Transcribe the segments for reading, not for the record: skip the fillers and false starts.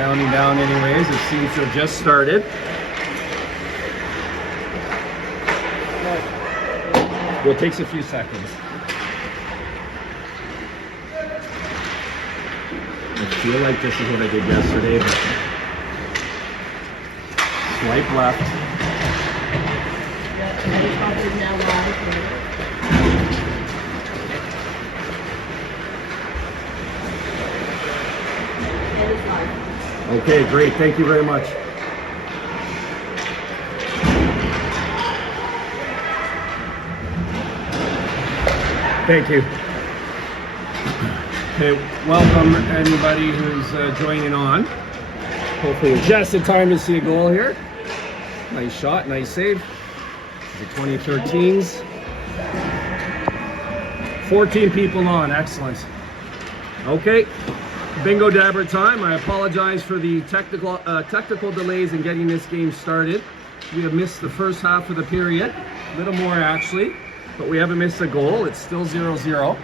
counting down anyways. It seems to have just started. Well, it takes a few seconds. I feel like this is what I did yesterday, but swipe left. Okay, great. Thank you very much. Thank you. Okay, welcome anybody who's joining on. Hopefully just in time to see a goal here. Nice shot, nice save. The 2013s. 14 people on, excellent. Okay, bingo dabber time. I apologize for the technical delays in getting this game started. We have missed the first half of the period, a little more actually, but we haven't missed a goal. It's still 0-0.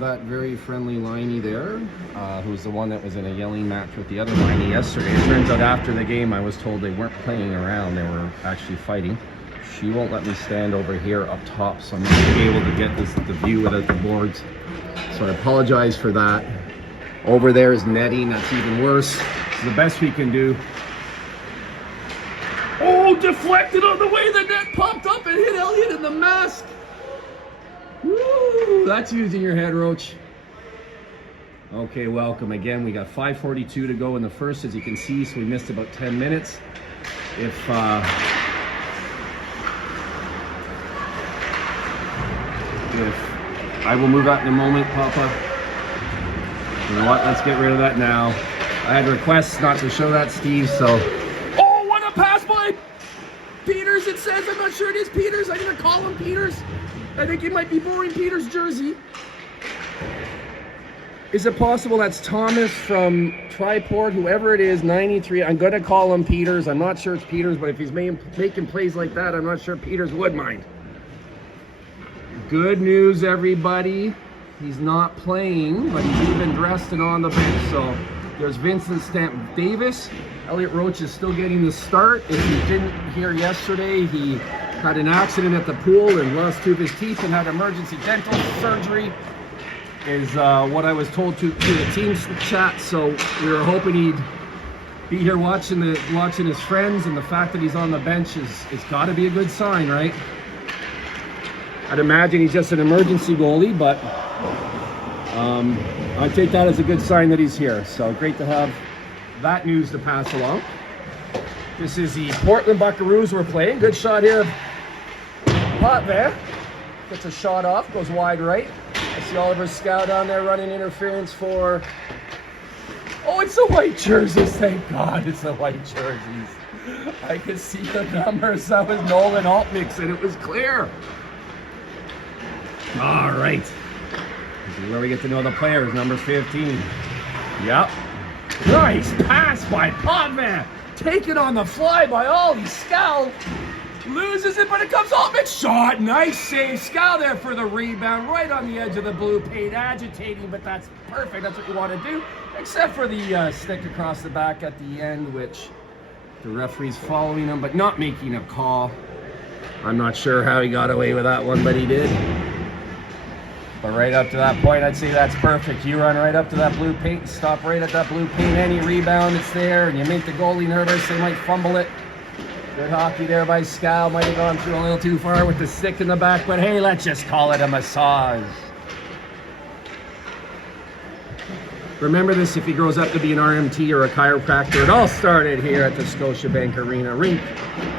That very friendly liney there, who's the one that was in a yelling match with the other liney yesterday. It turns out after the game I was told they weren't playing around, they were actually fighting. She won't let me stand over here up top, so I'm not going to be able to get the view without the boards. So I apologize for that. Over there is netting, that's even worse. It's the best we can do. Oh, deflected on the way the net popped up and hit Elliott in the mask. Woo, that's using your head, Roach. Okay, welcome again. We got 5:42 to go in the first, as you can see, so we missed about 10 minutes. If I will move out in a moment, Papa. You know what? Let's get rid of that now. I had requests not to show that, Steve, so. Oh, what a pass by Peters, it says. I'm not sure it is Peters. I'm going to call him Peters. I think he might be borrowing Peters' jersey. Is it possible that's Thomas from Triport, whoever it is, 93? I'm going to call him Peters. I'm not sure it's Peters, but if he's making plays like that, I'm not sure Peters would mind. Good news, everybody. He's not playing, but he's even dressed and on the bench. So there's Vincent Stamp Davis. Elliott Roach is still getting the start. If you didn't hear yesterday, he had an accident at the pool and lost two of his teeth and had emergency dental surgery, is what I was told to the team's chat. So we were hoping he'd be here watching his friends, and the fact that he's on the bench is got to be a good sign, right? I'd imagine he's just an emergency goalie, but I take that as a good sign that he's here. So great to have that news to pass along. This is the Portland Buckaroos we're playing. Good shot here. Hot there. Gets a shot off, goes wide right. I see Oliver Scow down there running interference for... Oh, it's the white jerseys, thank God it's the white jerseys. I could see the numbers. That was Nolan Altmix and it was clear. All right. This is where we get to know the players. Number 15. Yep. Nice pass by Podman. Taken on the fly by Ollie. Scow loses it, but it comes off. Big shot. Nice save. Scow there for the rebound. Right on the edge of the blue paint. Agitating, but that's perfect. That's what you want to do. Except for the stick across the back at the end, which the referee's following him, but not making a call. I'm not sure how he got away with that one, but he did. But right up to that point, I'd say that's perfect. You run right up to that blue paint, stop right at that blue paint, any rebound that's there, and you make the goalie nervous, they might fumble it. Good hockey there by Scow. Might have gone through a little too far with the stick in the back, but hey, let's just call it a massage. Remember this if he grows up to be an RMT or a chiropractor. It all started here at the Scotiabank Arena. Rink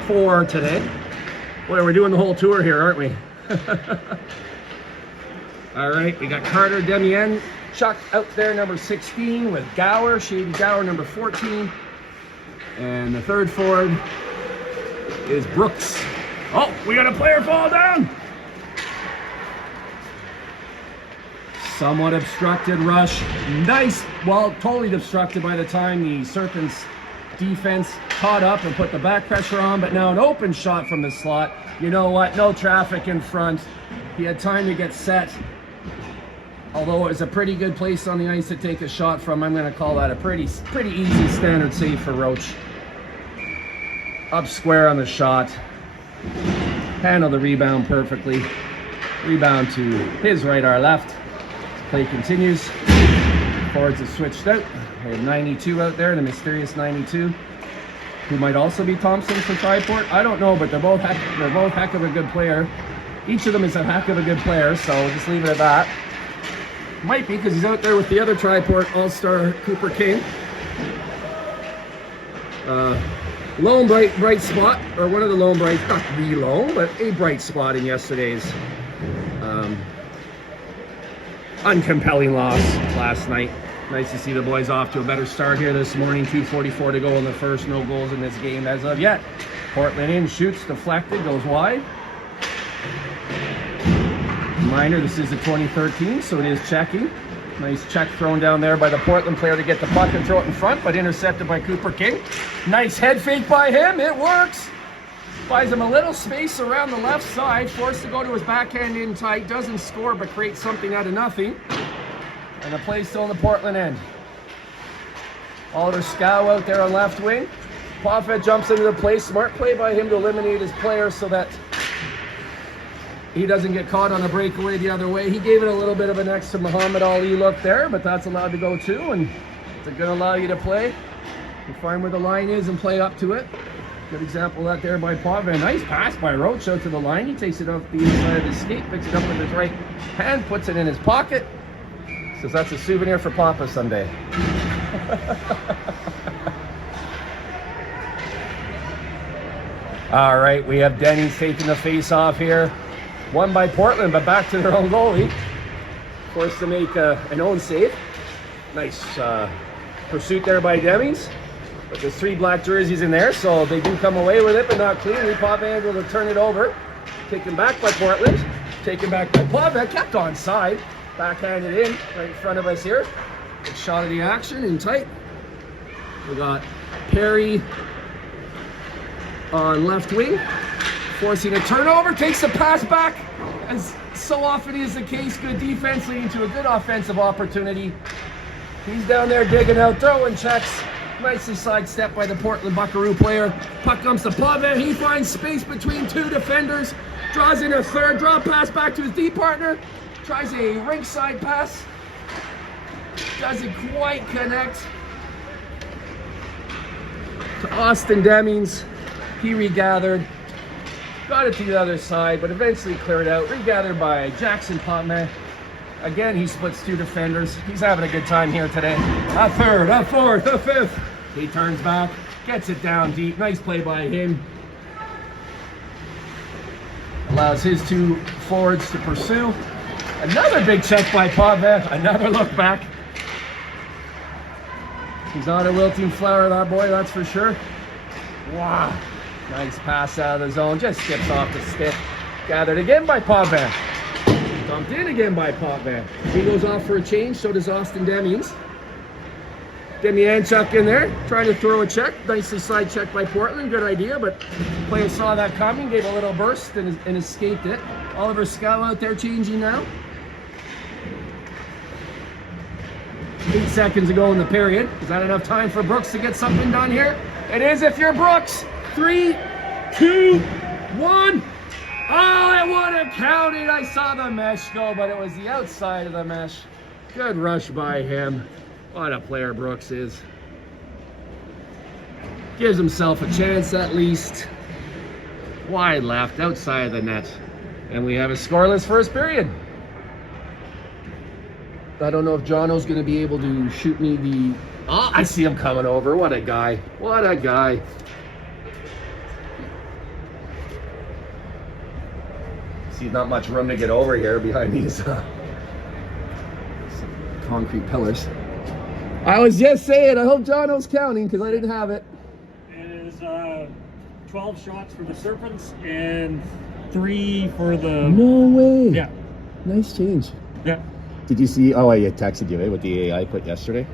4 today. Boy, we're doing the whole tour here, aren't we? All right, we got Carter Demien Chuck out there, number 16, with Gower, Shady Gower, number 14. And the third forward is Brooks. Oh, we got a player fall down. Somewhat obstructed rush. Nice, well, totally obstructed by the time the Serpents defense caught up and put the back pressure on, but now an open shot from the slot. You know what, no traffic in front. He had time to get set. Although it was a pretty good place on the ice to take a shot from, I'm going to call that a pretty easy standard save for Roach. Up square on the shot. Handle the rebound perfectly. Rebound to his right, our left. Play continues. Forwards have switched out. We have 92 out there, the mysterious 92, who might also be Thompson from Triport. I don't know, but they're both heck of a good player. Each of them is a heck of a good player, so we'll just leave it at that. Might be because he's out there with the other Triport All-Star Cooper King. Lone bright spot, or one of the lone bright, not the lone, but a bright spot in yesterday's uncompelling loss last night. Nice to see the boys off to a better start here this morning. 2:44 to go in the first. No goals in this game as of yet. Portland in, shoots, deflected, goes wide. Reminder, this is a 2013, so it is checking. Nice check thrown down there by the Portland player to get the puck and throw it in front, but intercepted by Cooper King. Nice head fake by him, it works. Buys him a little space around the left side, forced to go to his backhand in tight, doesn't score but creates something out of nothing. And the play's still in the Portland end. Oliver Scow out there on left wing. Poffet jumps into the play, smart play by him to eliminate his player so that he doesn't get caught on a breakaway the other way. He gave it a little bit of an extra Muhammad Ali look there, but that's allowed to go too, and it's going to allow you to play. You find where the line is and play up to it. Good example of that there by Potvin. Nice pass by Roach out to the line. He takes it off the inside of his skate, picks it up with his right hand, puts it in his pocket. Says that's a souvenir for Papa someday. All right, we have Denny's taking the face off here. Won by Portland, but back to their own goalie. Forced to make an own save. Nice pursuit there by Demings. But there's 3 black jerseys in there, so they do come away with it, but not cleanly. Potvin able to turn it over. Taken back by Portland. Taken back by Potvin. Kept on side. Backhanded in right in front of us here. Good shot of the action in tight. We got Perry on left wing. Forcing a turnover. Takes the pass back. As so often is the case, good defense leading to a good offensive opportunity. He's down there digging out, throwing checks. Nicely sidestepped by the Portland Buckaroo player. Puck comes to Potvin. He finds space between 2 defenders. Draws in a third. Draw pass back to his D partner. Tries a rink side pass. Doesn't quite connect to Austin Demings. He regathered. Got it to the other side, but eventually cleared out. Regathered by Jackson Potvin. Again, he splits 2 defenders. He's having a good time here today. A third, a fourth, a fifth. He turns back, gets it down deep. Nice play by him. Allows his 2 forwards to pursue. Another big check by Potvin. Another look back. He's not a wilting flower, that boy, that's for sure. Wow. Nice pass out of the zone. Just skips off the stick. Gathered again by Potvin. Dumped in again by Potvin. He goes off for a change, so does Austin Demings. Demianchuk in there, trying to throw a check. Nicely side check by Portland, good idea, but the player saw that coming, gave a little burst and escaped it. Oliver Scow out there changing now. 8 seconds ago in the period. Is that enough time for Brooks to get something done here? It is if you're Brooks. 3, 2, 1. Oh, it would have counted. I saw the mesh go, but it was the outside of the mesh. Good rush by him. What a player Brooks is. Gives himself a chance at least. Wide left, outside of the net. And we have a scoreless first period. I don't know if Jono's going to be able to shoot me the... Oh, I see him coming over. What a guy. What a guy. See, not much room to get over here behind these concrete pillars. I was just saying, I hope Jono's counting because I didn't have it. It is 12 shots for the Serpents and 3 for the... No way. Yeah. Nice change. Yeah. Did you see... Oh, I texted you, what the AI put yesterday?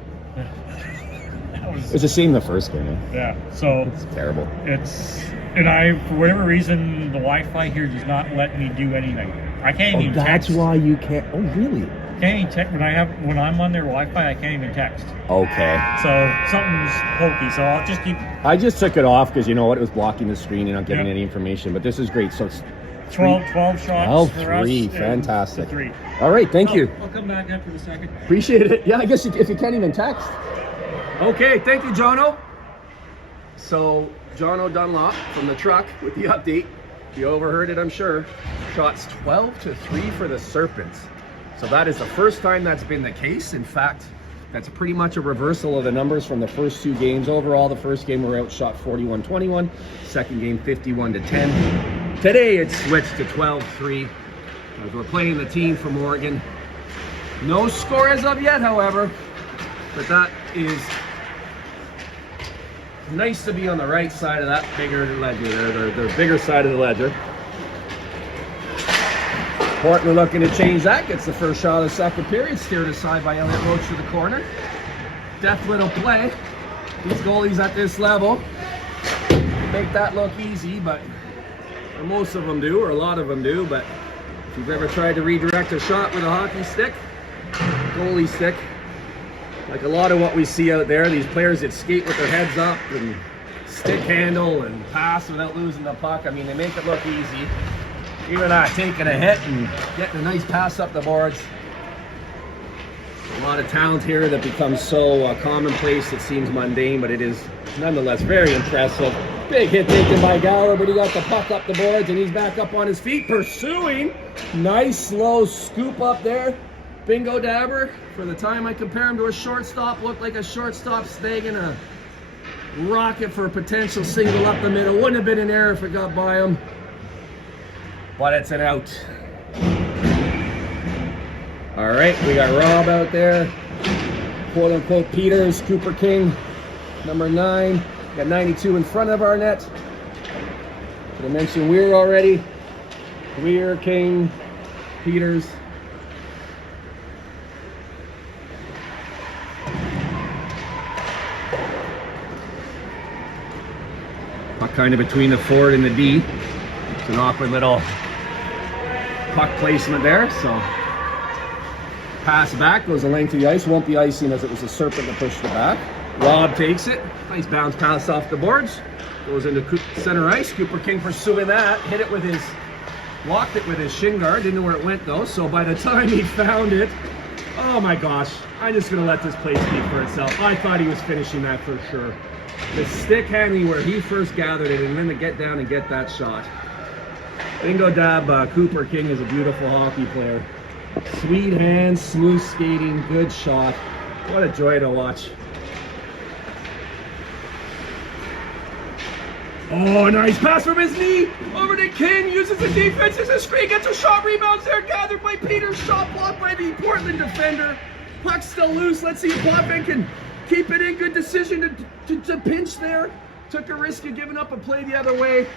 It's a shame the first game. Yeah, so... It's terrible. It's... And for whatever reason, the Wi-Fi here does not let me do anything. I can't even text. That's why you can't... Oh, really? can't even text when I'm on their Wi-Fi. I can't even text. Okay. So something's pokey. So I'll just keep I just took it off because you know what? It was blocking the screen and not giving Yep. any information. But this is great. So it's 12 shots. 12, for us 3. and Fantastic. 3. All right. Thank you. I'll come back after the second. Appreciate it. Yeah, I guess if you can't even text. Okay. Thank you, Jono. So Jono Dunlop from the truck with the update. You overheard it, I'm sure. Shots 12-3 for the Serpents. So that is the first time that's been the case. In fact, that's pretty much a reversal of the numbers from the first 2 games. Overall, the first game we're outshot 41-21. Second game 51-10. Today it's switched to 12-3 as we're playing the team from Oregon. No score as of yet, however, but that is nice to be on the right side of that bigger ledger there, the bigger side of the ledger. Portland looking to change that. Gets the first shot of the second period. Steered aside by Elliott Roach to the corner. Deft little play. These goalies at this level make that look easy, but most of them do, or a lot of them do. But if you've ever tried to redirect a shot with a hockey stick, goalie stick, like a lot of what we see out there, these players that skate with their heads up and stick handle and pass without losing the puck, I mean, they make it look easy. Even not taking a hit and getting a nice pass up the boards. A lot of talent here that becomes so commonplace it seems mundane, but it is nonetheless very impressive. Big hit taken by Gower, but he got the puck up the boards and he's back up on his feet pursuing. Nice slow scoop up there. Bingo Dabber. For the time I compare him to a shortstop, looked like a shortstop snagging a rocket for a potential single up the middle. Wouldn't have been an error if it got by him, but it's an out. All right, we got Rob out there, quote unquote Peters, Cooper King, number 9. Got 92 in front of our net. Did I mention Weir already? Weir, King, Peters. Puck kind of between the forward and the D. It's an awkward little puck placement there, so pass back, goes the length of the ice. Won't be icing as it was a Serpent that pushed it back. Rob takes it. Nice bounce pass off the boards. Goes into center ice. Cooper King pursuing that. Hit it with his, blocked it with his shin guard. Didn't know where it went though, so by the time he found it, oh my gosh, I'm just going to let this play speak for itself. I thought he was finishing that for sure. The stick handling where he first gathered it and then to get down and get that shot. Bingo Dab, Cooper King is a beautiful hockey player. Sweet hands, smooth skating, good shot. What a joy to watch. Oh, nice pass from his knee over to King. Uses the defense as a screen. Gets a shot, rebounds there. Gathered by Peters. Shot blocked by the Portland defender. Puck still loose. Let's see if Potvin can keep it in. Good decision to pinch there. Took a risk of giving up a play the other way,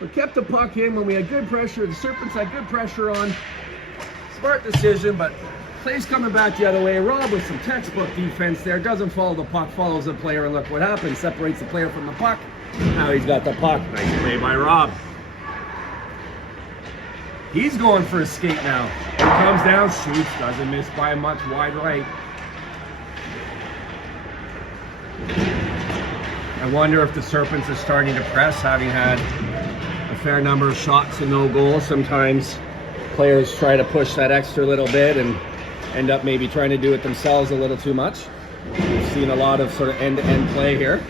but kept the puck in when we had good pressure. The Serpents had good pressure on. Smart decision, but play's coming back the other way. Rob with some textbook defense there. Doesn't follow the puck, follows the player, and look what happens. Separates the player from the puck. Now he's got the puck. Nice play by Rob. He's going for a skate now. He comes down, shoots, doesn't miss by much, wide right. I wonder if the Serpents are starting to press, having had a fair number of shots and no goals. Sometimes players try to push that extra little bit and end up maybe trying to do it themselves a little too much. We've seen a lot of sort of end-to-end play here.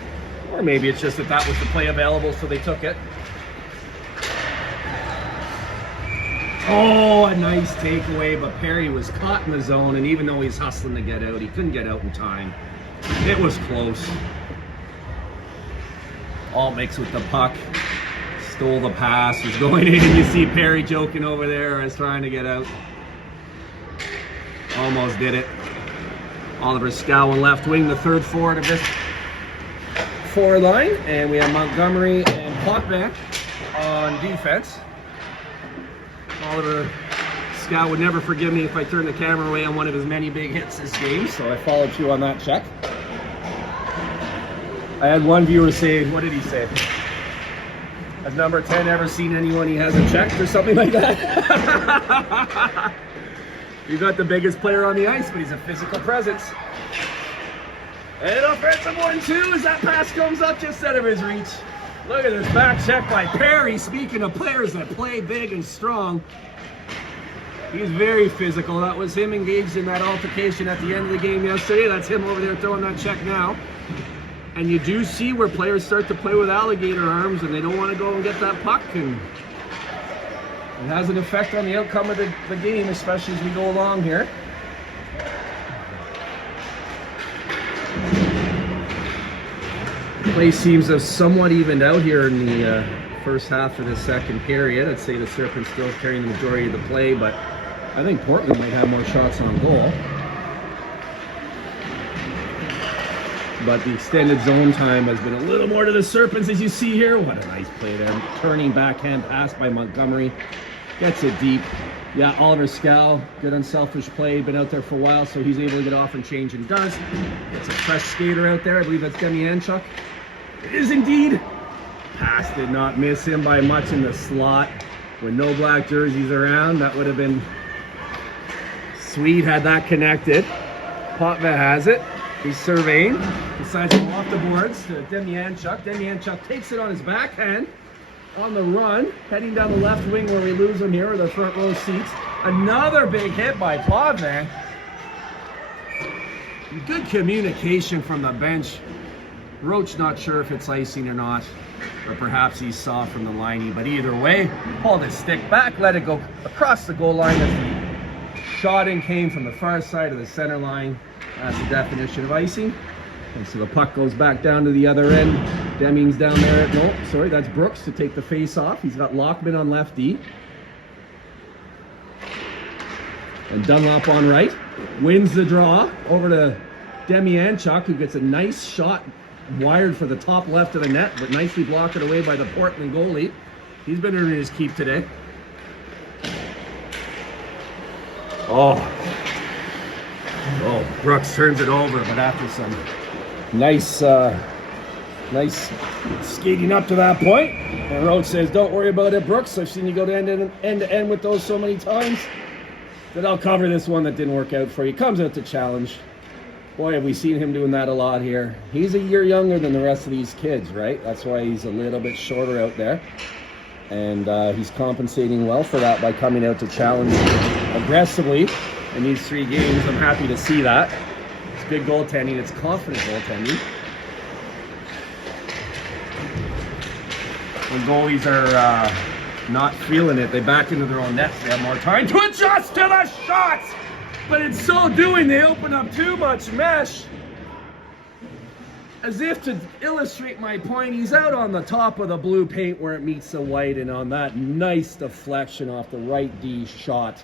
Or maybe it's just that was the play available, so they took it. Oh, a nice takeaway, but Perry was caught in the zone, and even though he's hustling to get out, he couldn't get out in time. It was close. All mixed with the puck. Stole the pass, was going in, and you see Perry joking over there as trying to get out. Almost did it. Oliver Scowen left wing, the third forward of this forward line, and we have Montgomery and Potvin on defense. Oliver Scow would never forgive me if I turned the camera away on one of his many big hits this game, so I followed through on that check. I had one viewer say, what did he say? Has number 10 ever seen anyone he hasn't checked or something like that? You got the biggest player on the ice, but he's a physical presence. And an offensive one too, as that pass comes up just out of his reach. Look at this back check by Perry. Speaking of players that play big and strong, he's very physical. That was him engaged in that altercation at the end of the game yesterday. That's him over there throwing that check now. And you do see where players start to play with alligator arms and they don't want to go and get that puck. And it has an effect on the outcome of the game, especially as we go along here. The play seems to have somewhat evened out here in the first half of the second period. I'd say the Serpents still carrying the majority of the play, but I think Portland might have more shots on goal. But the extended zone time has been a little more to the Serpents, as you see here. What a nice play there. Turning backhand pass by Montgomery. Gets it deep. Yeah, Oliver Scal, good unselfish play. Been out there for a while, so he's able to get off and change, and does. It's a fresh skater out there. I believe that's Demyanchuk. It is indeed. Pass did not miss him by much in the slot. With no black jerseys around, that would have been sweet had that connected. Potvin has it. He's surveying. Decides to go off the boards to Demyanchuk. Demyanchuk takes it on his backhand. On the run, heading down the left wing where we lose him here, or the front row seats. Another big hit by Potvin. Good communication from the bench. Roach not sure if it's icing or not, or perhaps he saw from the liney, but either way, pulled his stick back, let it go across the goal line as the shot in came from the far side of the center line. That's the definition of icing. And so the puck goes back down to the other end. Deming's down there at, no, sorry, that's Brooks to take the face off. He's got Lockman on left D. And Dunlop on right. Wins the draw over to Demyanchuk, who gets a nice shot wired for the top left of the net, but nicely blocked away by the Portland goalie. He's been earning his keep today. Oh, Brooks turns it over, but after some nice skating up to that point. And Roach says, don't worry about it, Brooks. I've seen you go to end to end with those so many times that I'll cover this one that didn't work out for you. Comes out to challenge. Boy, have we seen him doing that a lot here. He's a year younger than the rest of these kids, right? That's why he's a little bit shorter out there. And he's compensating well for that by coming out to challenge aggressively in these 3 games. I'm happy to see that. It's good goaltending. It's confident goaltending. When goalies are not feeling it, they back into their own nets. They have more time to adjust to the shots. But in so doing, they open up too much mesh. As if to illustrate my point, he's out on the top of the blue paint where it meets the white, and on that nice deflection off the right D shot,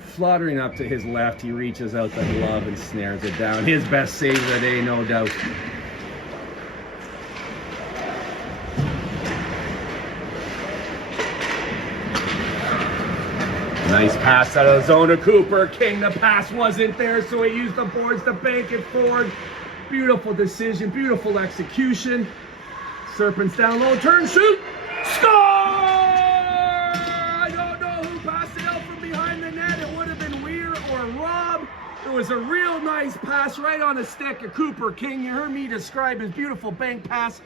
fluttering up to his left, he reaches out the glove and snares it down. His best save of the day, no doubt. Nice pass out of the zone to Cooper King. The pass wasn't there, so he used the boards to bank it forward. Beautiful decision, beautiful execution. Serpents down low, turn, shoot, score! I don't know who passed it out from behind the net. It would have been Weir or Rob. It was a real nice pass right on the stick of Cooper King. You heard me describe his beautiful bank pass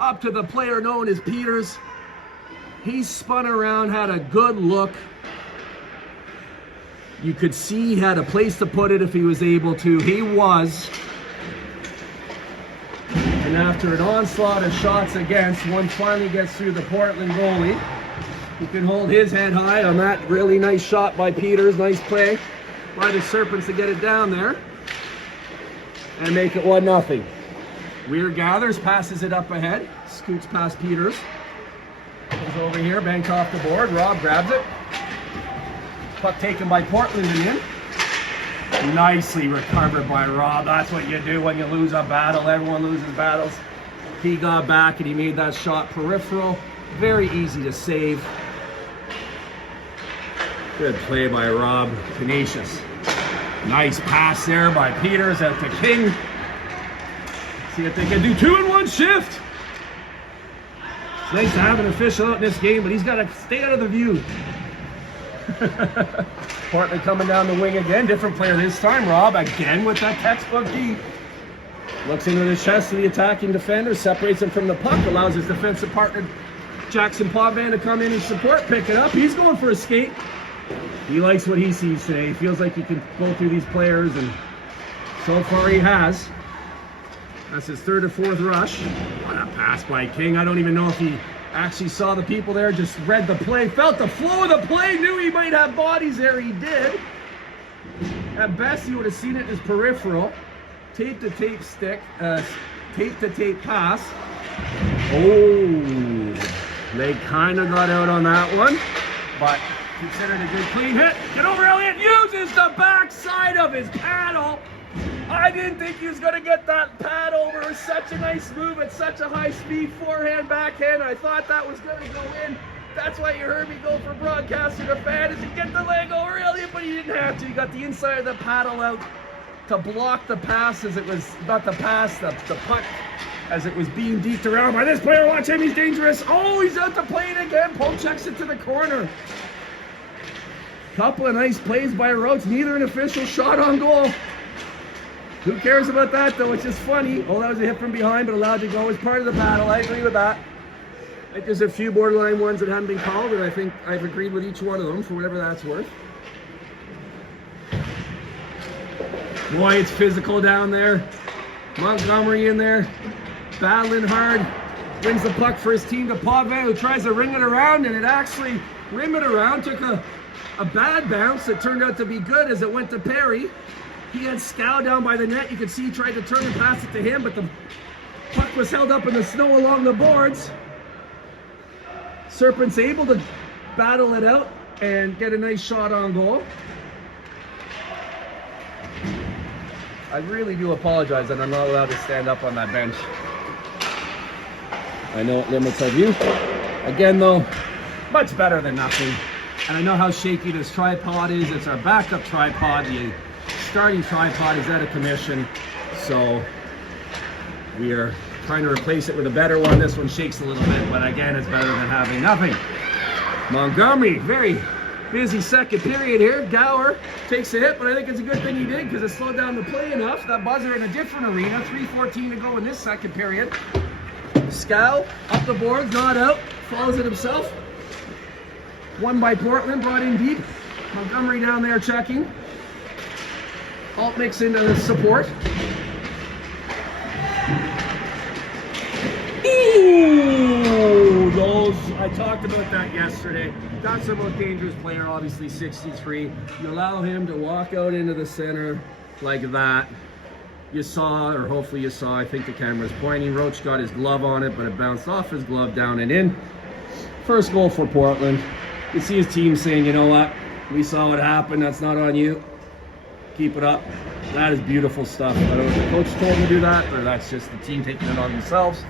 up to the player known as Peters. He spun around, had a good look. You could see he had a place to put it if he was able to. He was. And after an onslaught of shots against, one finally gets through the Portland goalie. He can hold his head high on that really nice shot by Peters. Nice play by the Serpents to get it down there and make it 1-0. Weir gathers, passes it up ahead, scoots past Peters. Comes over here, banks off the board. Rob grabs it. Puck taken by Portland and in. Nicely recovered by Rob. That's what you do when you lose a battle. Everyone loses battles. He got back and he made that shot peripheral. Very easy to save. Good play by Rob. Tenacious. Nice pass there by Peters out to King. See if they can do 2 in 1 shift. It's nice to have an official out in this game, but he's got to stay out of the view. Portland coming down the wing again. Different player this time. Rob again with that textbook D. Looks into the chest of the attacking defender, separates him from the puck, allows his defensive partner Jackson Pavvan to come in and support, pick it up. He's going for a skate. He likes what he sees today. He feels like he can go through these players, and so far he has. That's his third or fourth rush. What a pass by King. I don't even know if he actually saw the people there, just read the play, felt the flow of the play, knew he might have bodies there. He did. At best, he would have seen it in his peripheral. Tape to tape stick, tape to tape pass. Oh, they kind of got out on that one, but considered a good clean hit. Get over, Elliott. Uses the backside of his paddle. I didn't think he was going to get that pad over. It was such a nice move at such a high speed, forehand, backhand. I thought that was going to go in. That's why you heard me go for broadcaster to fan, is to get the leg over Elliott, but he didn't have to. He got the inside of the paddle out to block the pass as it was, not the pass, the puck as it was being deked around by this player. Watch him, he's dangerous. Oh, he's out to play it again. Poke checks it to the corner. Couple of nice plays by Roach, neither an official shot on goal. Who cares about that though? It's just funny. Oh, that was a hit from behind, but allowed to go as part of the battle. I agree with that. I think there's a few borderline ones that haven't been called, and I think I've agreed with each one of them for whatever that's worth. Boy, it's physical down there. Montgomery in there, battling hard. Brings the puck for his team to Pavvan, who tries to ring it around, and it actually rim it around. Took a bad bounce that turned out to be good as it went to Perry. He had Scow down by the net. You could see he tried to turn and pass it to him, but the puck was held up in the snow along the boards. Serpents able to battle it out and get a nice shot on goal. I really do apologize that I'm not allowed to stand up on that bench. I know it limits our view. Again though, much better than nothing. And I know how shaky this tripod is. It's our backup tripod. The starting tripod is out of commission. So we are trying to replace it with a better one. This one shakes a little bit, but again, it's better than having nothing. Montgomery, very busy second period here. Gower takes a hit, but I think it's a good thing he did because it slowed down the play enough. That buzzer in a different arena. 3:14 to go in this second period. Scow up the board, not out, follows it himself. Won by Portland, brought in deep. Montgomery down there checking. Alt mix into the support. Ooh, those, I talked about that yesterday. That's the most dangerous player, obviously 63. You allow him to walk out into the center like that. You saw, or hopefully you saw, I think the camera's pointing. Roach got his glove on it, but it bounced off his glove down and in. First goal for Portland. You see his team saying, you know what? We saw what happened. That's not on you. Keep it up. That is beautiful stuff. I don't know if the coach told him to do that, or that's just the team taking it on themselves.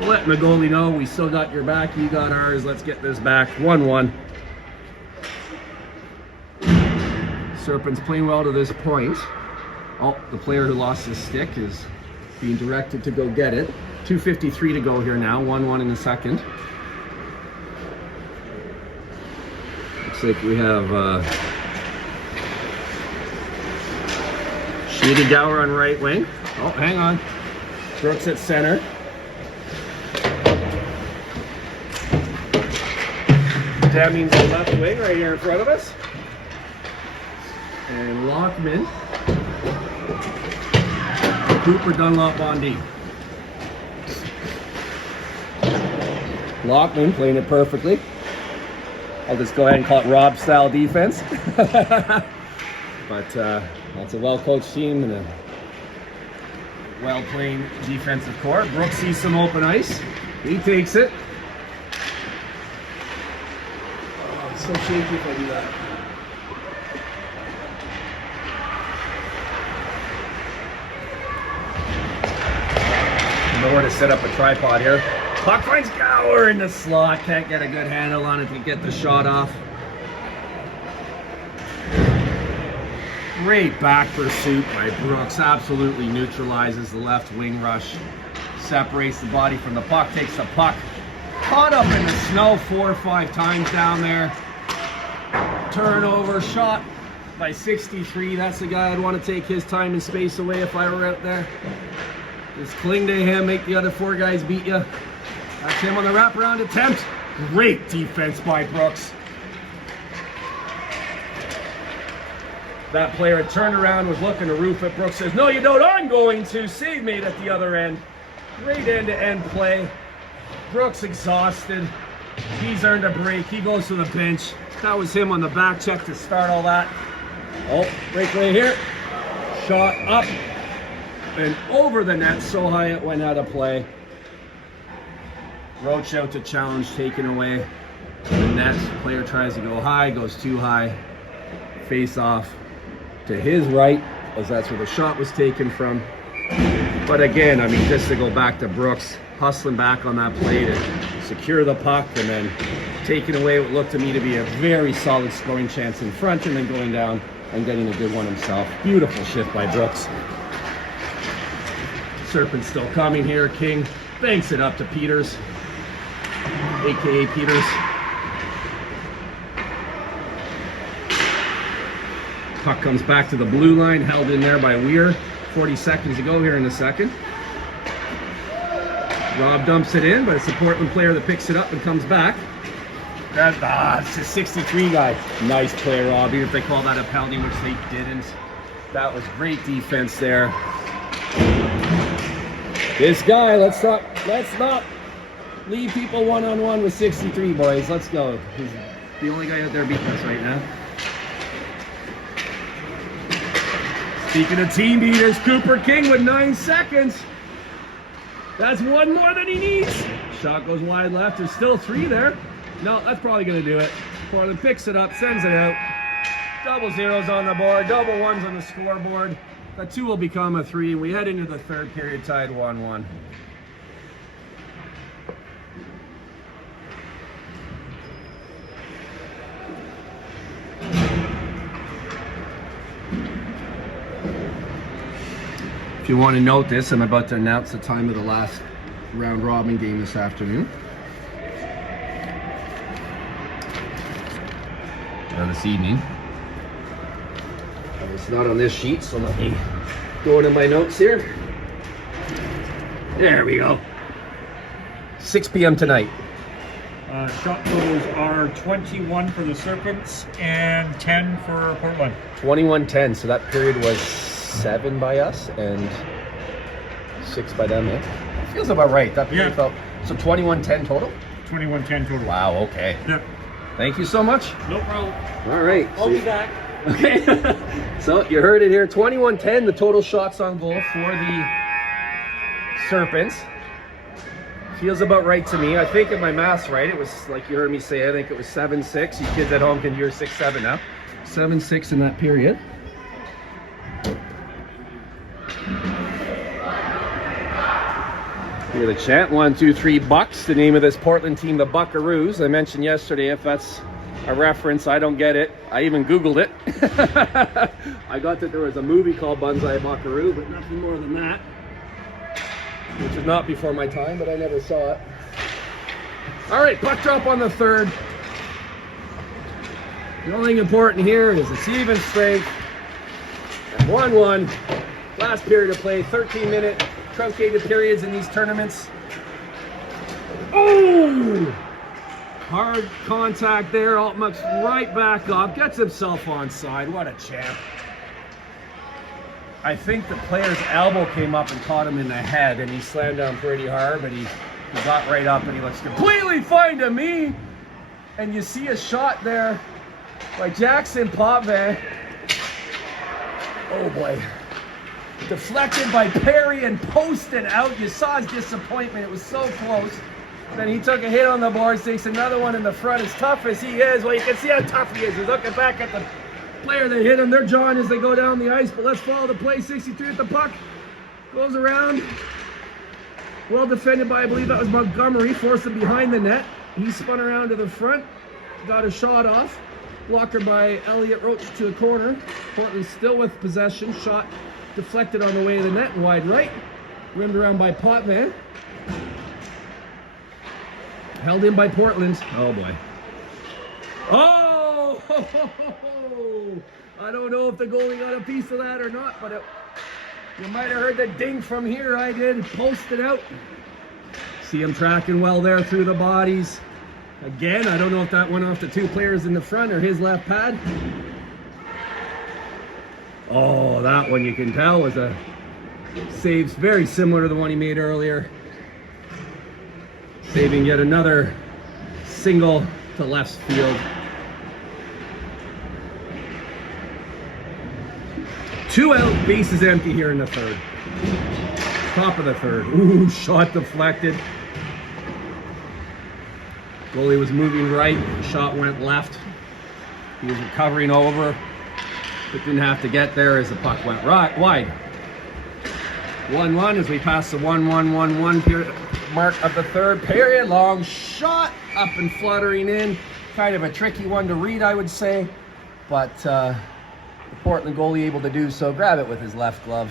Letting the goalie know we still got your back, you got ours. Let's get this back. 1-1. Serpents playing well to this point. Oh, the player who lost his stick is being directed to go get it. 2:53 to go here now. 1-1 in the second. Looks like we have Sheedy Gower on right wing. Oh, hang on. Brooks at center. Deming's the left wing right here in front of us. And Lockman. Cooper Dunlop on D. Lockman playing it perfectly. I'll just go ahead and call it Rob style defense. But that's a well-coached team and a well-playing defensive core. Brooks sees some open ice. He takes it. Oh, it's so shaky if I do that. Nowhere to set up a tripod here. Puck finds Gower in the slot. Can't get a good handle on it to get the shot off. Great back pursuit by Brooks. Absolutely neutralizes the left wing rush. Separates the body from the puck. Takes the puck. Caught up in the snow 4 or 5 times down there. Turnover shot. by 63. That's the guy I'd want to take his time and space away if I were out there. Just cling to him, make the other 4 guys beat you. That's him on the wraparound attempt. Great defense by Brooks. That player had turned around, was looking to roof it. Brooks says, no, you don't, I'm going to. Save made at the other end. Great end-to-end play. Brooks exhausted. He's earned a break. He goes to the bench. That was him on the back check to start all that. Oh, breakaway here. Shot up and over the net so high it went out of play. Roach out to challenge, taken away. The net. Player tries to go high, goes too high. Face off to his right, as that's where the shot was taken from. But again, I mean, just to go back to Brooks, hustling back on that play to secure the puck and then taking away what looked to me to be a very solid scoring chance in front and then going down and getting a good one himself. Beautiful shift by Brooks. Serpents still coming here. King banks it up to Peters, aka Peters. Puck comes back to the blue line, held in there by Weir. 40 seconds to go here in the second. Rob dumps it in, but it's a Portland player that picks it up and comes back. It's a 63 guy. Nice play, Rob, even if they call that a penalty, which they didn't. That was great defense there. This guy, let's not leave people one-on-one with 63, boys. Let's go. He's the only guy out there beating us right now. Speaking of team beaters, Cooper King with 9 seconds. That's 1 more than he needs. Shot goes wide left. There's still 3 there. No, that's probably going to do it. Portland picks it up, sends it out. Double zeros on the board, double ones on the scoreboard. The 2 will become a 3. We head into the third period tied 1-1. If you want to note this, I'm about to announce the time of the last round robin game this afternoon. Or this evening. It's not on this sheet, so let me go into my notes here. There we go. 6 p.m. tonight. Shot totals are 21 for the Serpents and 10 for Portland. 21-10, so that period was 7 by us and 6 by them, yeah? Feels about right. That period felt, so 21-10 total? 21-10 total. Wow, okay. Yep. Thank you so much. No problem. All right. I'll be back. Okay. So you heard it here. 21-10, the total shots on goal for the Serpents. Feels about right to me. I think if my math's right, it was, like you heard me say, I think it was 7-6. You kids at home can hear 6-7 now. 7-6 in that period. Hear the chant. 1, 2, 3 Bucks. The name of this Portland team, the Buckaroos. I mentioned yesterday, if that's a reference, I don't get it. I even Googled it. I got that there was a movie called Banzai Buckaroo, but nothing more than that. Which is not before my time, but I never saw it. All right, puck drop on the third. The only thing important here is it's even strength. And 1-1. Last period of play, 13-minute truncated periods in these tournaments. Oh! Hard contact there. Altmuck's right back up. Gets himself onside. What a champ. I think the player's elbow came up and caught him in the head, and he slammed down pretty hard, but he got right up and he looks completely fine to me. And you see a shot there by Jackson Potvin. Oh boy. Deflected by Perry and posted out. You saw his disappointment. It was so close. Then he took a hit on the boards, takes another one in the front. As tough as he is, well, you can see how tough he is. He's looking back at the player that hit him. They're jawing as they go down the ice, but let's follow the play. 63 at the puck. Goes around. Well defended by, I believe that was Montgomery. Forced him behind the net. He spun around to the front. Got a shot off. Blocker by Elliott Roach to the corner. Portland still with possession. Shot deflected on the way to the net, wide right. Rimmed around by Potvin. Held in by Portland. Oh boy. Oh! I don't know if the goalie got a piece of that or not, but you might have heard the ding from here. I did. Post it out. See him tracking well there through the bodies. Again, I don't know if that went off the two players in the front or his left pad. Oh, that one you can tell was a save very similar to the one he made earlier. Saving yet another single to left field. 2 out, bases empty here in the third. Top of the third. Ooh, shot deflected. Goalie was moving right, shot went left. He was recovering over, but didn't have to get there as the puck went right wide. 1-1 as we pass the 1-1-1-1 period mark of the third period. Long shot up and fluttering in. Kind of a tricky one to read, I would say, but the Portland goalie able to do so. Grab it with his left glove.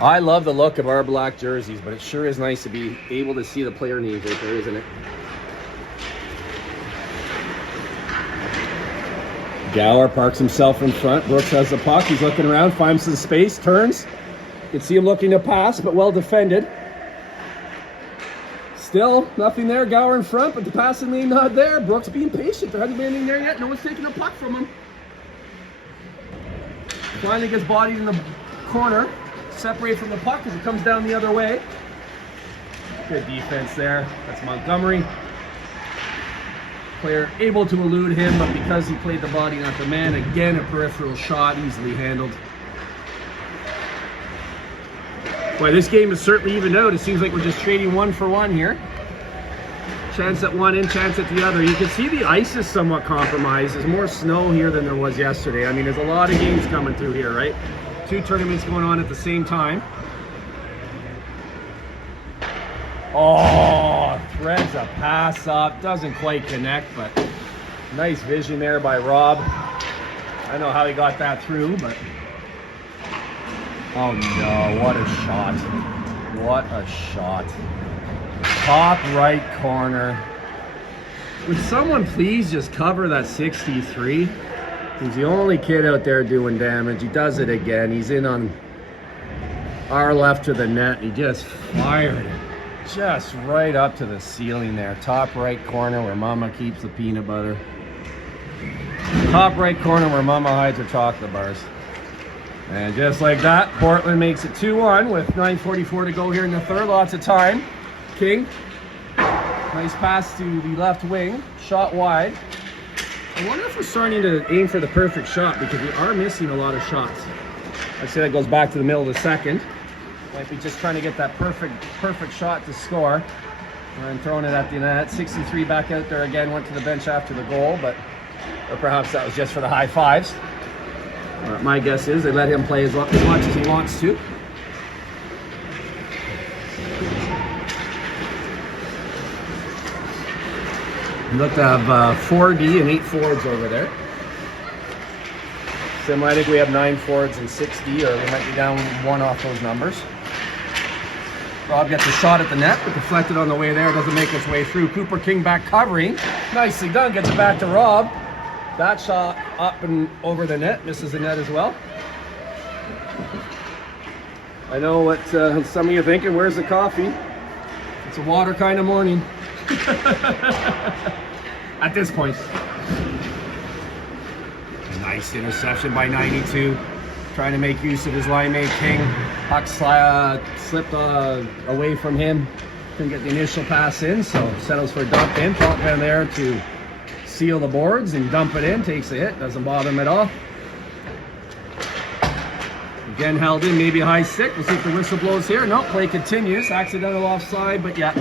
I love the look of our black jerseys, but it sure is nice to be able to see the player names right there, isn't it? Gower parks himself in front. Brooks has the puck. He's looking around, finds some space, turns. You can see him looking to pass, but well defended. Still nothing there. Gower in front, but the passing lane not there. Brooks being patient. There hasn't been anything there yet. No one's taking a puck from him. Finally gets bodied in the corner. Separate from the puck as it comes down the other way. Good defense there. That's Montgomery. Player able to elude him, but because he played the body, not the man. Again, a peripheral shot, easily handled. Boy, this game is certainly evened out. It seems like we're just trading 1 for 1 here. Chance at one in, chance at the other. You can see the ice is somewhat compromised. There's more snow here than there was yesterday. I mean, there's a lot of games coming through here, right? 2 tournaments going on at the same time. Oh, threads a pass up. Doesn't quite connect, but nice vision there by Rob. I don't know how he got that through, but oh no, what a shot. What a shot. Top right corner. Would someone please just cover that 63? He's the only kid out there doing damage. He does it again. He's in on our left to the net. He just fired it. Just right up to the ceiling there. Top right corner where Mama keeps the peanut butter. Top right corner where Mama hides her chocolate bars. And just like that, Portland makes it 2-1 with 9:44 to go here in the third. Lots of time. King. Nice pass to the left wing. Shot wide. I wonder if we're starting to aim for the perfect shot because we are missing a lot of shots. I'd say that goes back to the middle of the second. Might be just trying to get that perfect shot to score. And throwing it at the net. 63 back out there again. Went to the bench after the goal, but or perhaps that was just for the high fives. My guess is they let him play as much as he wants to. We look to have 4D and 8 forwards over there. Similar, I think we have 9 forwards and 6D, or we might be down 1 off those numbers. Rob gets a shot at the net, but deflected on the way there. Doesn't make its way through. Cooper King back covering. Nicely done. Gets it back to Rob. That shot up and over the net. Misses the net as well. I know what some of you are thinking. Where's the coffee? It's a water kind of morning. At this point. Nice interception by 92. Trying to make use of his line mate King. Puck slipped away from him. Couldn't get the initial pass in, so settles for a dump in. Pop down there to seal the boards and dump it in. Takes a hit. Doesn't bother him at all. Again held in, maybe a high stick. We'll see if the whistle blows here. No, play continues. Accidental offside, but yeah.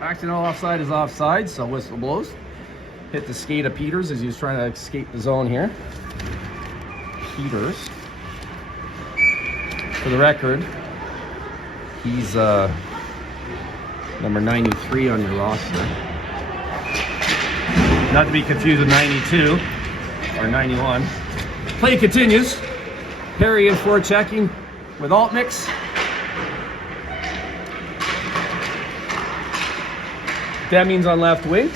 Accidental offside is offside, so whistle blows. Hit the skate of Peters as he was trying to escape the zone here. Peters. For the record, he's number 93 on your roster. Not to be confused with 92 or 91. Play continues. Perry in for checking with Altmix. Deming's on left wing.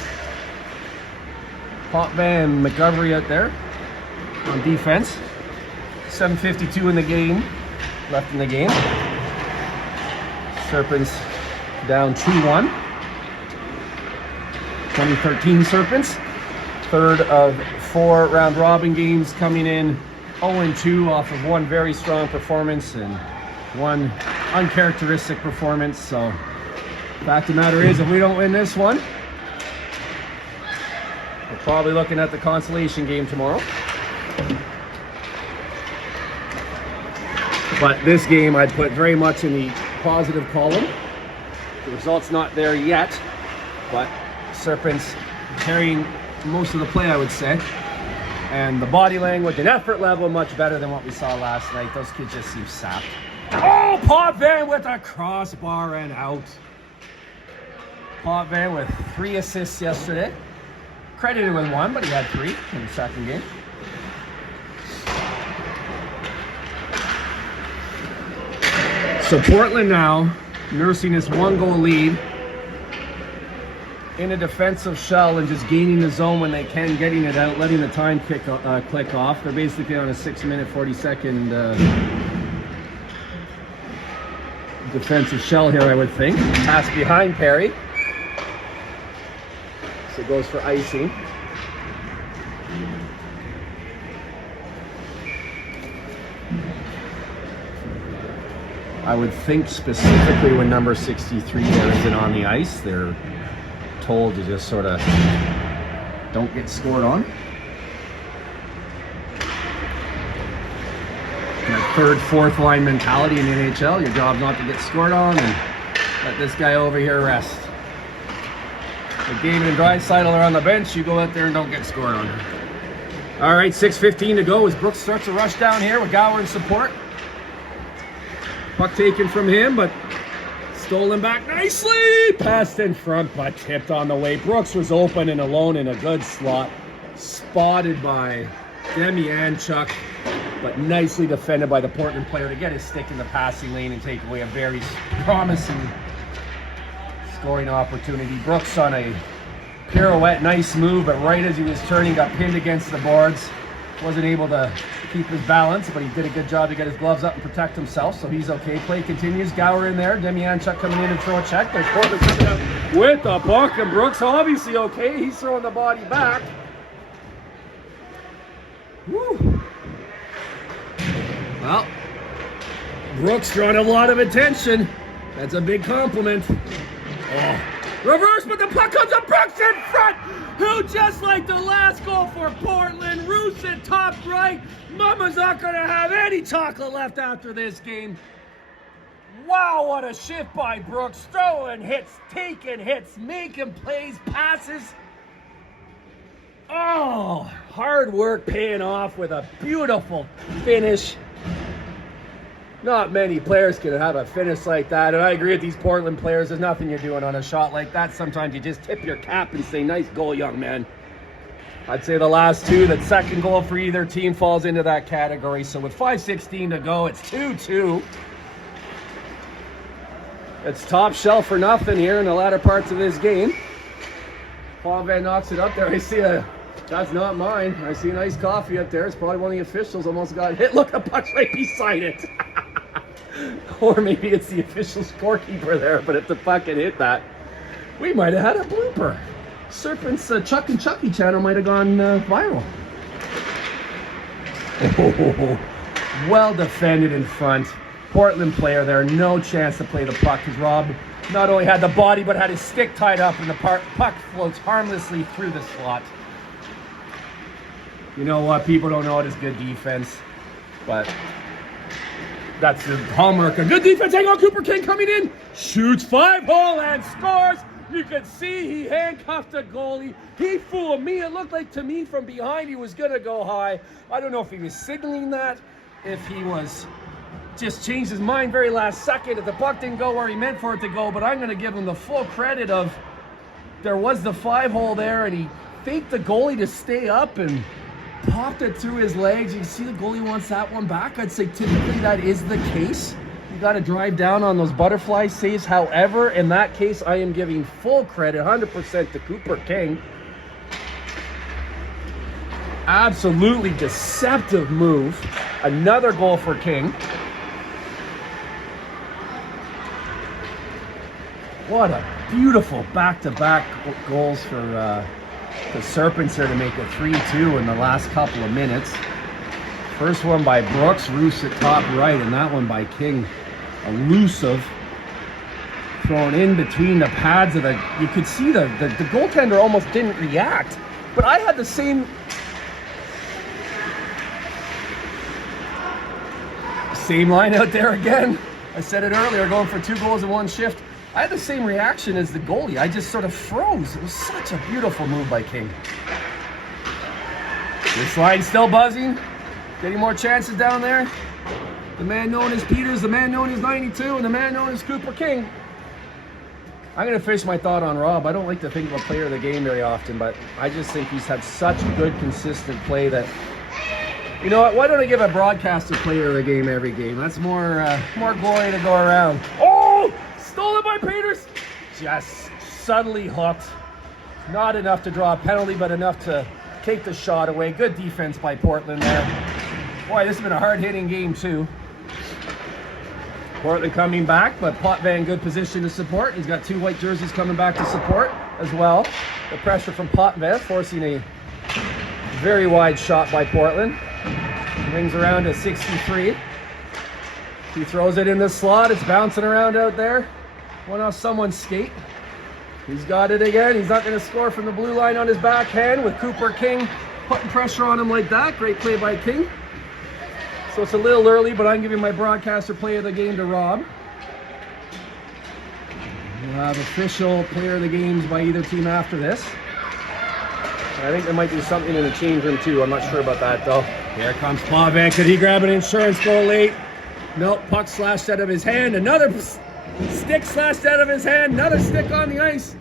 Potvin and McGovern out there on defense. 7:52 in the game, left in the game. Serpents down 2-1. 2013 Serpents, third of 4 round robin games, coming in 0-2 off of one very strong performance and one uncharacteristic performance. So fact of the matter is, if we don't win this one, we're probably looking at the consolation game tomorrow. But this game I'd put very much in the positive column. The result's not there yet, but Serpents carrying most of the play, I would say. And the body language and effort level much better than what we saw last night. Those kids just seem sapped. Oh, Potvin with a crossbar and out. Potvin with 3 assists yesterday. Credited with 1, but he had 3 in the second game. So Portland now nursing this 1-goal lead in a defensive shell and just gaining the zone when they can, getting it out, letting the time click off. They're basically on a 6-minute, 40-second defensive shell here, I would think. Pass behind Perry. So it goes for icing. I would think specifically when number 63 there isn't on the ice, they're told to just sort of don't get scored on. That third, fourth line mentality in the NHL, your job not to get scored on and let this guy over here rest. If David and Draisaitl are on the bench, you go out there and don't get scored on. All right, 6:15 to go as Brooks starts a rush down here with Gower in support. Puck taken from him, but stolen back nicely. Passed in front, but tipped on the way. Brooks was open and alone in a good slot. Spotted by Demyanchuk, but nicely defended by the Portland player to get his stick in the passing lane and take away a very promising scoring opportunity. Brooks on a pirouette, nice move, but right as he was turning, got pinned against the boards. Wasn't able to keep his balance, but he did a good job to get his gloves up and protect himself, so he's okay. Play continues. Gower in there. Demyanchuk coming in and throw a check. There's Portland coming up with the puck, and Brooks obviously okay. He's throwing the body back. Woo. Well, Brooks drawing a lot of attention. That's a big compliment. Oh. Reverse, but the puck comes up. Brooks in front. Who, just like the last goal for Portland, Rusin top right. Mama's not going to have any chocolate left after this game. Wow, what a shift by Brooks. Throwing hits, taking hits, making plays, passes. Oh, hard work paying off with a beautiful finish. Not many players can have a finish like that, and I agree with these Portland players. There's nothing you're doing on a shot like that. Sometimes you just tip your cap and say, nice goal, young man. I'd say the last two, that second goal for either team falls into that category. So with 5:16 to go, it's 2-2. It's top shelf for nothing here in the latter parts of this game. Potvin knocks it up there. I see that's not mine. I see a nice coffee up there. It's probably one of the officials. Almost got hit. Look, the puck's right beside it. Or maybe it's the official scorekeeper there, but if the puck had hit that, we might have had a blooper. Serpents Chuck and Chucky channel might have gone viral. Oh, well defended in front. Portland player there, no chance to play the puck because Rob not only had the body but had his stick tied up and the puck floats harmlessly through the slot. You know what? People don't know it is good defense, but that's the hallmark of good defense. Hang on, Cooper King coming in, shoots 5-hole and scores. You could see he handcuffed the goalie. He fooled me. It looked like to me from behind he was going to go high. I don't know if he was signaling that, if he was just changed his mind very last second, if the puck didn't go where he meant for it to go, but I'm going to give him the full credit of there was the 5-hole there and he faked the goalie to stay up and popped it through his legs. You can see the goalie wants that one back. I'd say typically that is the case. You got to drive down on those butterfly saves. However, in that case, I am giving full credit, 100% to Cooper King. Absolutely deceptive move. Another goal for King. What a beautiful back-to-back goals for the Serpents there to make it 3-2 in the last couple of minutes. First one by Brooks, Roos at top right, and that one by King. Elusive. Thrown in between the pads of the... You could see the goaltender almost didn't react. But I had the same line out there again. I said it earlier, going for 2 goals in one shift. I had the same reaction as the goalie. I just sort of froze. It was such a beautiful move by King. This line still buzzing. Getting more chances down there. The man known as Peters, the man known as 92, and the man known as Cooper King. I'm going to finish my thought on Rob. I don't like to think of a player of the game very often, but I just think he's had such good, consistent play that, you know what, why don't I give a broadcaster player of the game every game? That's more glory to go around. Oh! Stolen by Peters! Just subtly hooked. Not enough to draw a penalty, but enough to take the shot away. Good defense by Portland there. Boy, this has been a hard-hitting game, too. Portland coming back, but Potvin good position to support. He's got 2 white jerseys coming back to support as well. The pressure from Potvin forcing a very wide shot by Portland. Rings around to 63. He throws it in the slot. It's bouncing around out there. Went off someone's skate. He's got it again. He's not going to score from the blue line on his backhand with Cooper King putting pressure on him like that. Great play by King. So it's a little early, but I'm giving my broadcaster play of the game to Rob. We'll have official player of the games by either team after this. I think there might be something in the change room too. I'm not sure about that though. Here comes Potvin. Could he grab an insurance goal late? Nope, puck slashed out of his hand. Another stick slashed out of his hand. Another stick on the ice.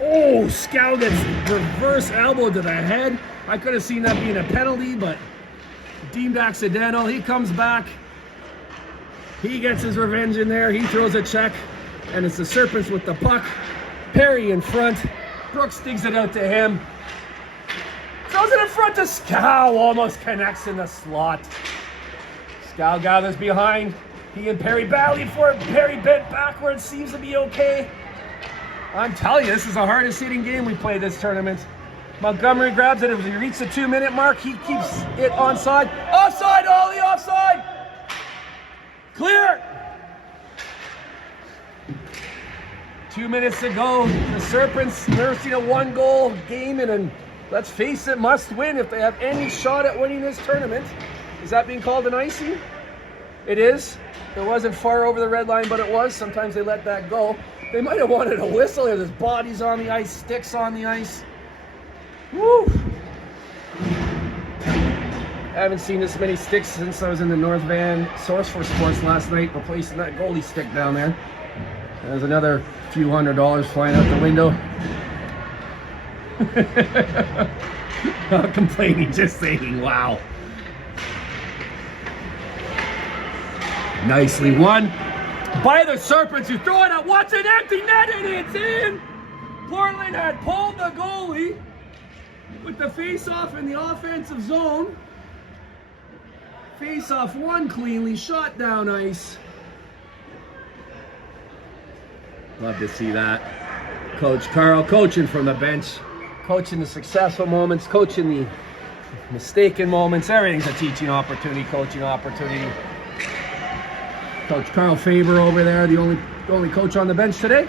Oh, Scow gets reverse elbow to the head. I could have seen that being a penalty, but deemed accidental. He comes back. He gets his revenge in there. He throws a check, and it's the Serpents with the puck. Perry in front. Brooks digs it out to him. Throws it in front to Scow. Almost connects in the slot. Scow gathers behind. He and Perry battling for it. Perry bent backwards. Seems to be okay. I'm telling you, this is the hardest hitting game we played this tournament. Montgomery grabs it. As he reaches the 2-minute mark, he keeps it onside. Offside, Ollie, offside! Clear! 2 minutes to go. The Serpents nursing a 1-goal game and let's face it, must win if they have any shot at winning this tournament. Is that being called an icing? It is. It wasn't far over the red line, but it was. Sometimes they let that go. They might have wanted a whistle here. There's bodies on the ice, sticks on the ice. Woo! I haven't seen this many sticks since I was in the North Van Source for Sports last night, replacing that goalie stick down there. There's another few $100 flying out the window. Not complaining, just saying, wow. Nicely won by the Serpents, who throw it out. What's an empty net and it's in! Portland had pulled the goalie with the face-off in the offensive zone. Face-off won cleanly, shot down ice. Love to see that. Coach Carl coaching from the bench. Coaching the successful moments, coaching the mistaken moments. Everything's a teaching opportunity, coaching opportunity. Coach Carl Faber over there, the only coach on the bench today.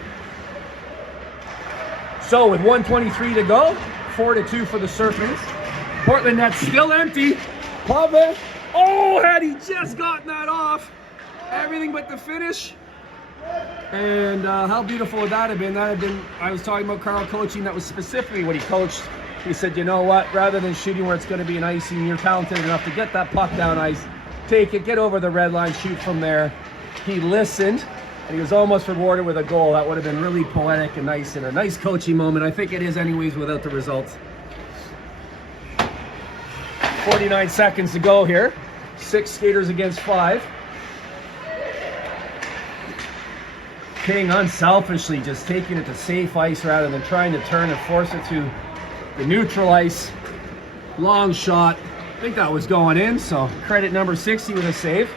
So with 1:23 to go, 4-2 for the Serpents. Portland net's still empty. Potvin. Oh, had he just gotten that off. Everything but the finish. And how beautiful would that have been? That had been, I was talking about Carl coaching, that was specifically what he coached. He said, you know what, rather than shooting where it's going to be an icing, you're talented enough to get that puck down ice, take it, get over the red line, shoot from there. He listened, and he was almost rewarded with a goal. That would have been really poetic and nice, and a nice coaching moment. I think it is anyways without the results. 49 seconds to go here. 6 skaters against 5. King unselfishly just taking it to safe ice rather than trying to turn and force it to the neutral ice. Long shot. I think that was going in, so credit number 60 with a save.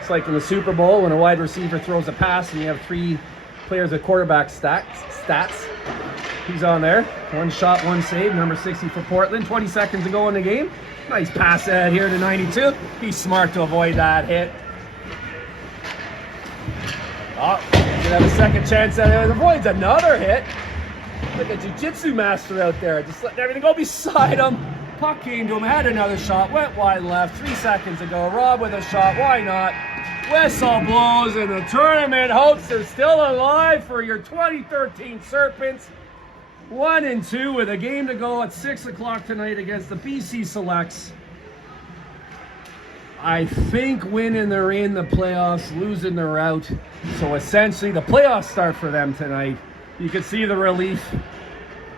It's like in the Super Bowl when a wide receiver throws a pass and you have 3 players with quarterback stats. He's on there. 1 shot, 1 save. Number 60 for Portland. 20 seconds to go in the game. Nice pass ahead here to 92. He's smart to avoid that hit. Oh, gonna have a second chance at it. Avoids another hit. Like a jiu-jitsu master out there. Just letting everything go beside him. Puck came to him, had another shot, went wide left. 3 seconds ago. Rob with a shot. Why not? Whistle blows and the tournament hopes are still alive for your 2013 Serpents. 1-2 with a game to go at 6 o'clock tonight against the BC Selects. I think winning they're in the playoffs, losing they're out. So essentially the playoffs start for them tonight. You can see the relief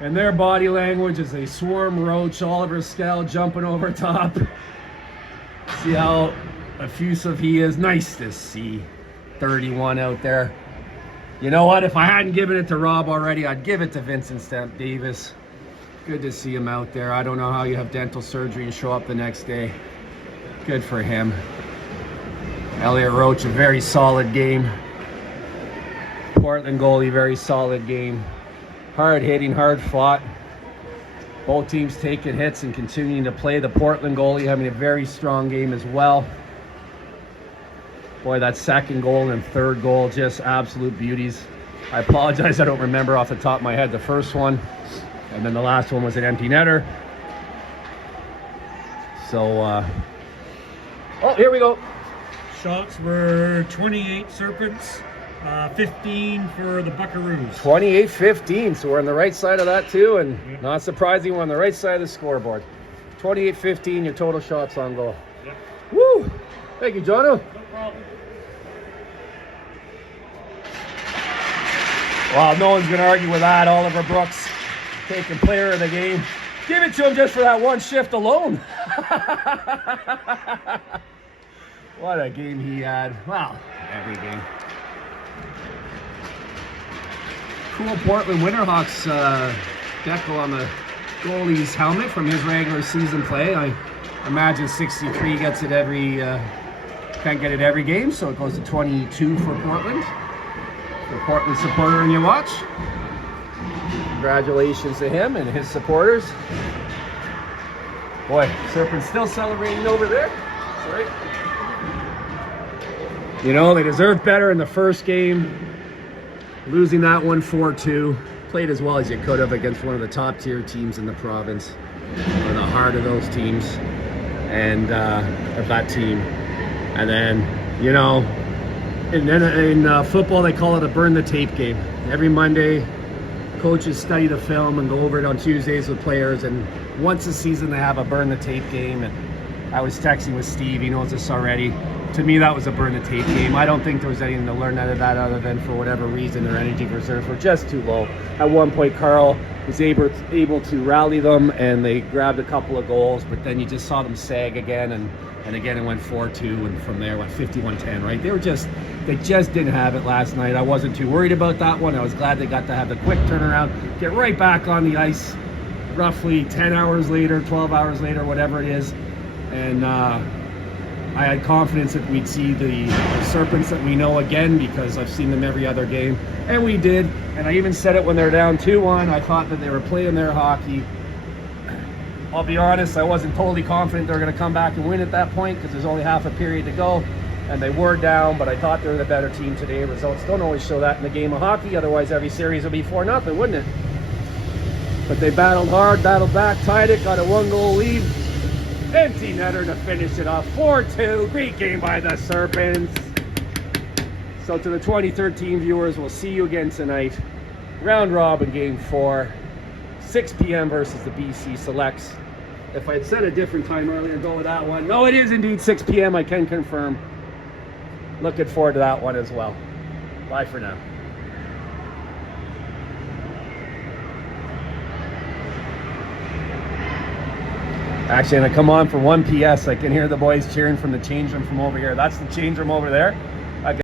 in their body language as they swarm Roach, Oliver Skell jumping over top. See how effusive he is. Nice to see 31 out there. You know what? If I hadn't given it to Rob already, I'd give it to Vincent Stamp Davis. Good to see him out there. I don't know how you have dental surgery and show up the next day. Good for him. Elliot Roach, a very solid game. Portland goalie, very solid game. Hard hitting, hard fought. Both teams taking hits and continuing to play. The Portland goalie having a very strong game as well. Boy, that second goal and third goal, just absolute beauties. I apologize, I don't remember off the top of my head the first one. And then the last one was an empty netter. So, oh, here we go. Shots were 28 Serpents, 15 for the Buckaroos. 28-15, so we're on the right side of that too, and not surprising, we're on the right side of the scoreboard. 28-15, your total shots on goal. Yep. Woo! Thank you, Jono. No problem. Well, no one's going to argue with that. Oliver Brooks taking player of the game. Give it to him just for that one shift alone. What a game he had. Wow, every game. Cool Portland Winterhawks decal on the goalie's helmet from his regular season play. I imagine 63 gets it can't get it every game, so it goes to 22 for Portland. The Portland supporter in your watch. Congratulations to him and his supporters. Boy, Serpent's still celebrating over there. Sorry. You know, they deserved better in the first game. Losing that one 4-2. Played as well as you could have against one of the top tier teams in the province. Or the heart of those teams. And of that team. And then, you know, in football they call it a burn the tape game. Every Monday, coaches study the film and go over it on Tuesdays with players, and once a season they have a burn the tape game. And I was texting with Steve, he knows this already. To me, that was a burn the tape game. I don't think there was anything to learn out of that other than for whatever reason their energy reserves were just too low. At one point, Carl was able to rally them and they grabbed a couple of goals, but then you just saw them sag again, and again it went 4-2, and from there went 51-10, right? They just didn't have it last night. I wasn't too worried about that one. I was glad they got to have the quick turnaround, get right back on the ice roughly 10 hours later, 12 hours later, whatever it is. And I had confidence that we'd see the Serpents that we know again, because I've seen them every other game, and we did. And I even said it when they're down 2-1. I thought that they were playing their hockey. I'll be honest, I wasn't totally confident they were going to come back and win at that point, because there's only half a period to go, and they were down, but I thought they were the better team today. Results don't always show that in the game of hockey, otherwise every series would be 4-0, wouldn't it? But they battled hard, battled back, tied it, got a 1-goal lead. Empty netter to finish it off. 4-2. Great game by the Serpents. So to the 2013 viewers, we'll see you again tonight. Round robin game 4. 6 p.m. versus the BC Selects. If I had said a different time earlier, go with that one. No, it is indeed 6 p.m. I can confirm. Looking forward to that one as well. Bye for now. Actually, I'm going to come on for 1 PS. I can hear the boys cheering from the change room from over here. That's the change room over there.